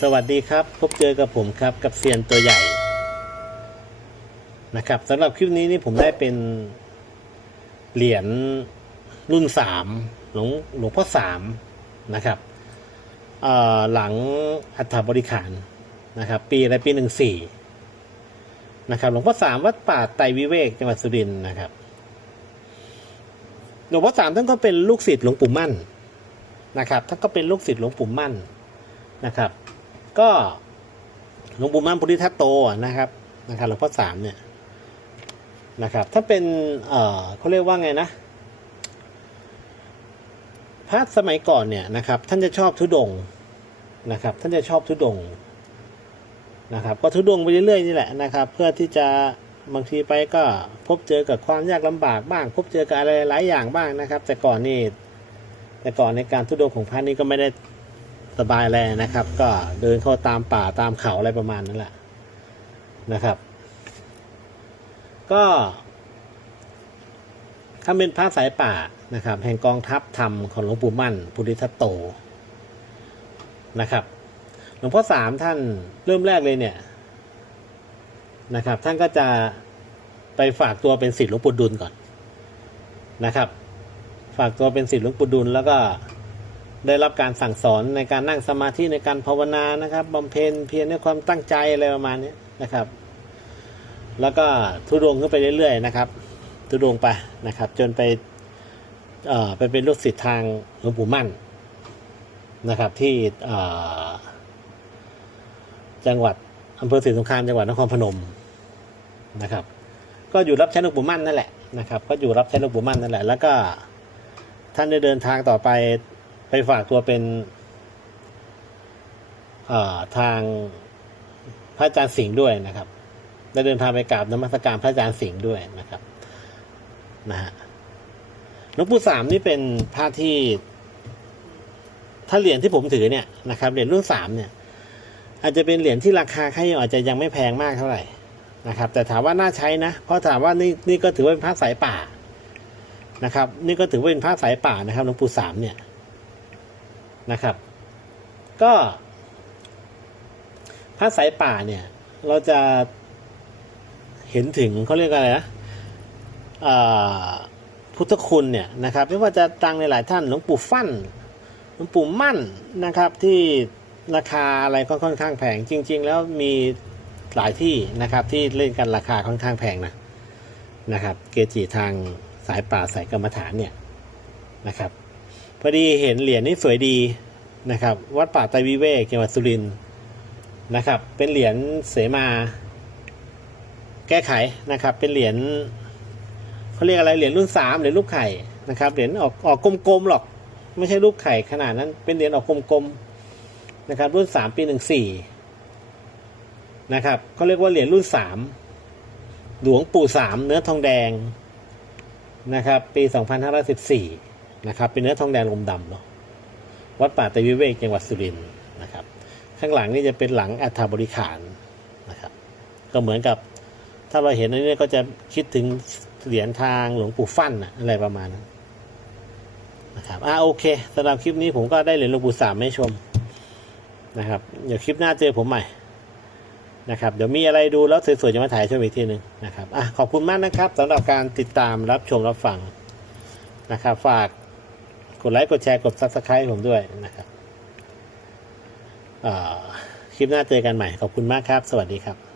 สวัสดีครับ พบเจอกับผมครับกับเซียนตัวใหญ่นะครับสำหรับคลิปนี้นี่ผมได้เป็นเหรียญรุ่นสามหลวงหลวงพ่อสามนะครับหลังอัฐบริขารนะครับ ปีอะไรปีหนึ่งสี่นะครับ หลวงพ่อสามวัดป่าไตวิเวกจังหวัดสุรินทร์นะครับ หลวงพ่อสามท่านก็เป็นลูกศิษย์หลวงปู่มั่นนะครับท่านก็เป็นลูกศิษย์หลวงปู่มั่นนะครับ ก็หลวงปู่มั่นพุทธิทัตโตนะครับนะครับหลวงพ่อสามเนี่ยนะครับ ถ้าเป็นเอ่อเขาเรียกว่าไงนะพระสมัยก่อนเนี่ยนะครับ ท่านจะชอบทุดงนะครับ ท่านจะชอบทุดงนะครับ ก็ทุดงไปเรื่อยๆนี่แหละนะครับ เพื่อที่จะบางทีไปก็พบเจอกับความยากลำบากบ้าง พบเจอกับอะไรหลายอย่างบ้างนะครับ แต่ก่อนนี่แต่ก่อนในการทุดงของพระนี่ก็ไม่ได้ สบายเลยนะครับ ก็เดินเข้าตามป่าตามเขาอะไรประมาณนั้นแหละนะครับ ก็ ถ้าเป็นพระสายป่านะครับ แห่งกองทัพธรรมของหลวงปู่มั่นปุริทัตโตนะครับหลวงพ่อสามท่านเริ่มแรกเลยเนี่ยนะครับ ท่านก็จะไปฝากตัวเป็นศิษย์หลวงปู่ดุลก่อนนะครับ ฝากตัวเป็นศิษย์หลวงปู่ดุลแล้วก็ ได้รับการสั่งสอนในการนั่งสมาธิในการภาวนานะครับบำเพ็ญเพียรด้วยความตั้งใจอะไรประมาณนี้นะครับ แล้วก็ทุดงขึ้นไปเรื่อยๆนะครับ ทุดงไปนะครับ จนไปเอ่อไปเป็นลูกศิษย์ทางหลวงปู่มั่นนะครับ ที่เอ่อจังหวัดอำเภอศรีสงครามจังหวัดนครพนมนะครับ ก็อยู่รับใช้หลวงปู่มั่นนั่นแหละนะครับ ก็อยู่รับใช้หลวงปู่มั่นนั่นแหละ แล้วก็ท่านได้เดินทางต่อไป ไปฝากตัวเป็นทางพระอาจารย์สิงห์ด้วยนะครับ ได้เดินทางไปกราบนมัสการพระอาจารย์สิงห์ด้วยนะครับนะฮะหลวงปู่สามนี่เป็นพระที่ ถ้าเหรียญที่ผมถือเนี่ยนะครับเหรียญรุ่นสามเนี่ย อาจจะเป็นเหรียญที่ราคาค่ายังอาจจะยังไม่แพงมากเท่าไหร่นะครับ แต่ถามว่าน่าใช้นะเพราะถามว่านี่นี่ก็ถือว่าเป็นพระสายป่านะครับ นี่ก็ถือว่าเป็นพระสายป่านะครับหลวงปู่สามเนี่ย นะครับ ก็พระสายป่าเนี่ย เราจะเห็นถึงเขาเรียกอะไรนะอ่าพุทธคุณเนี่ยนะครับ ไม่ว่าจะตังในหลายท่านหลวงปู่ฟั่นหลวงปู่มั่นนะครับที่ราคาอะไรก็ค่อนข้างแพงจริง ๆ แล้วมีหลายที่นะครับที่เล่นกันราคาค่อนข้างแพงนะนะครับ เกจิทางสายป่าสายกรรมฐานเนี่ยนะครับ พอดีเห็นเหรียญนี้สวยดีนะครับ วัดป่าไตรวิเวกจังหวัดสุรินทร์นะครับ เป็นเหรียญเสมา แก้ไขนะครับ เป็นเหรียญเขาเรียกอะไรเหรียญรุ่นสามเหรียญลูกไข่นะครับเหรียญออกออกกลมๆหรอก ไม่ใช่ลูกไข่ขนาดนั้น เป็นเหรียญออกกลมๆนะครับ รุ่นสามปีหนึ่งสี่นะครับเขาเรียกว่าเหรียญรุ่นสามหลวงปู่สามเนื้อทองแดงนะครับ ปีสองพันห้าร้อยสิบสี่ นะครับ เป็นเนื้อทองแดงลมดำเนาะวัดป่าไตรวิเวกจังหวัดสุรินทร์นะครับ ข้างหลังนี่จะเป็นหลังอัฐบริขารนะครับ ก็เหมือนกับถ้าเราเห็นอันนี้ก็จะคิดถึงเหรียญทางหลวงปู่ฟั่นน่ะอะไรประมาณนั้นนะครับอ่าโอเคสำหรับคลิปนี้ผมก็ได้เหรียญหลวงปู่สามให้ชมนะครับ เดี๋ยวคลิปหน้าเจอผมใหม่นะครับ เดี๋ยวมีอะไรดูแล้วสวยๆจะมาถ่ายชมอีกทีหนึ่งนะครับอะขอบคุณมากนะครับสำหรับการติดตามรับชมรับฟังนะครับ ฝาก กดไลค์กดแชร์กด subscribe ผมด้วยนะครับคลิปหน้าเจอกันใหม่ ขอบคุณมากครับ สวัสดีครับ